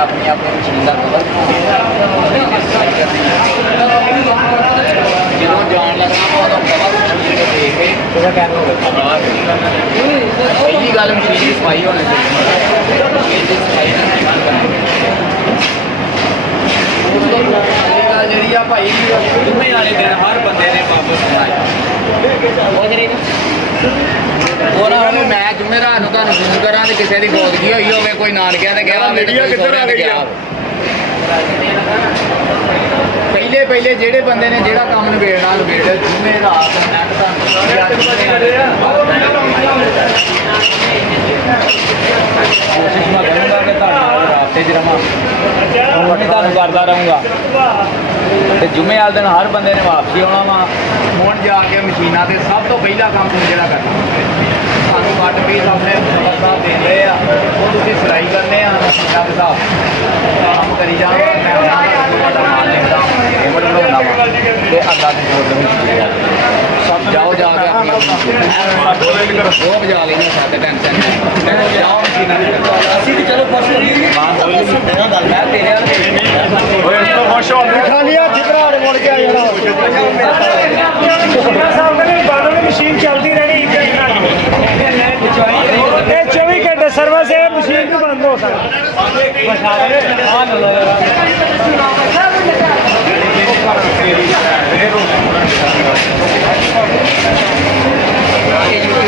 अपनी अपनी मशीन का कवर जो जान लगना वो कवर मशीन के देख के पहली गल मशीन की सफाई होनी चाहिए जी भाई जुम्मे वाले दिन हर बंदे ने वापस मैं जुम्मेदार फोन करा तो किसी की बोदगी हुई हो कोई नानकिया ने गया पहले पहले जेडे बंदे ने जेड़ा काम नबेड़ना नबेड़ जुम्मे रात कोशिश मैं करूँगा कि रास्ते च रहा करता रहूँगा तो जुम्मे वाले दिन हर बंदे ने वापसी आना वा हूँ जाके मशीनों से सब तो पहला काम तुम जो करना सानू वट पीस अपने खबर साहब दे रहे हैं वो तुम सिलाई करने मशीनों के हिसाब काम करी जाओ माल लिखता पेमेंट बनाना वा अगला दिन सब जाओ जाके वो बजा लेंगे साथ टेंशन जाओ चलो खुश हो मशीन चलती रहनी 24 घंटे सर्विस है मशीन भी बंद हो सकती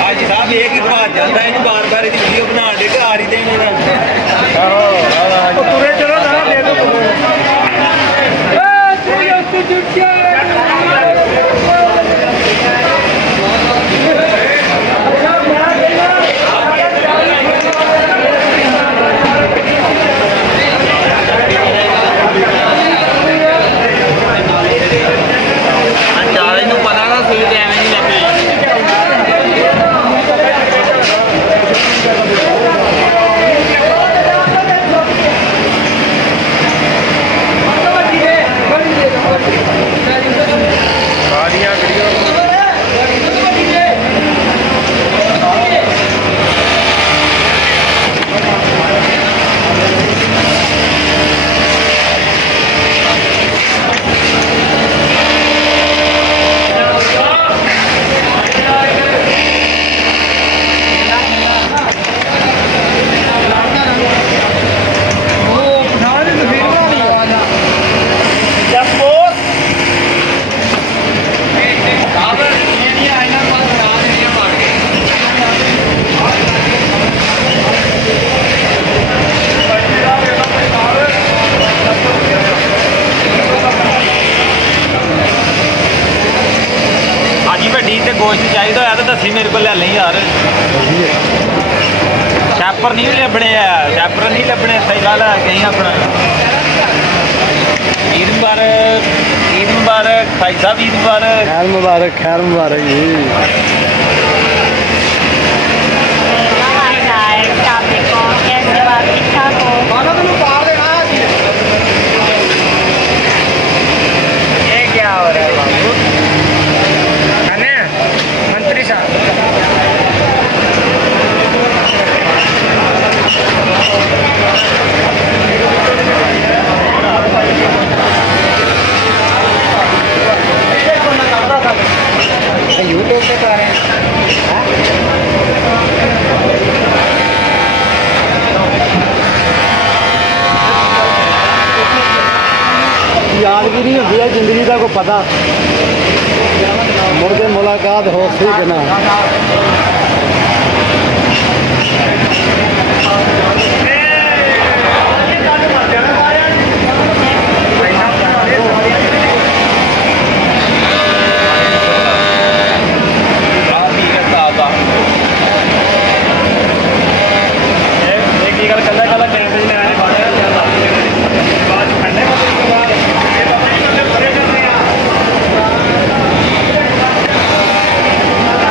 हाजी साहब एक ही बात चलता है बार बार वीडियो बना दे आ रही देने पूरे चलो ना दे दो गोश्त चाहिए होया तो दसी मेरे को ले लें यार शैपर नहीं लभने शैपर नहीं लभने सही गल है कहीं अपना ईद मुबारक भाई साहब ईद मुबारक खैर मुबारक जी क्या हो रहा है बाबू मंत्री साहब यूट्यूब पे तो आ रहे हैं यादगिरी होती है जिंदगी का कोई पता मुड़ के मुलाकात हो सी कि ना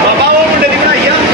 बाबा वो मुंडे की बनाई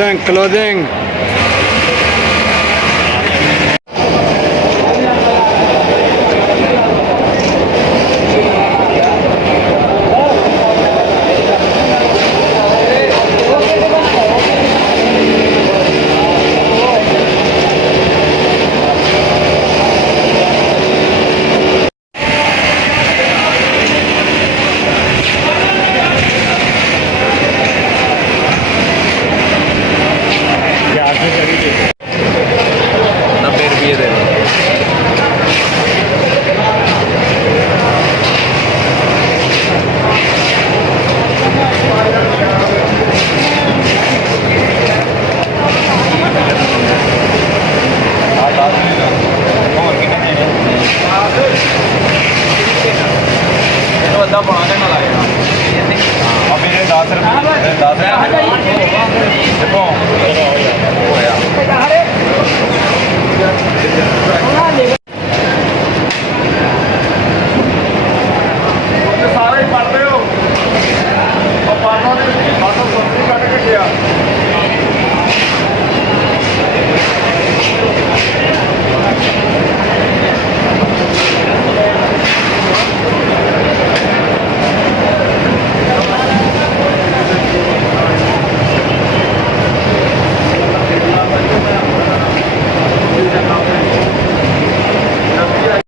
closing.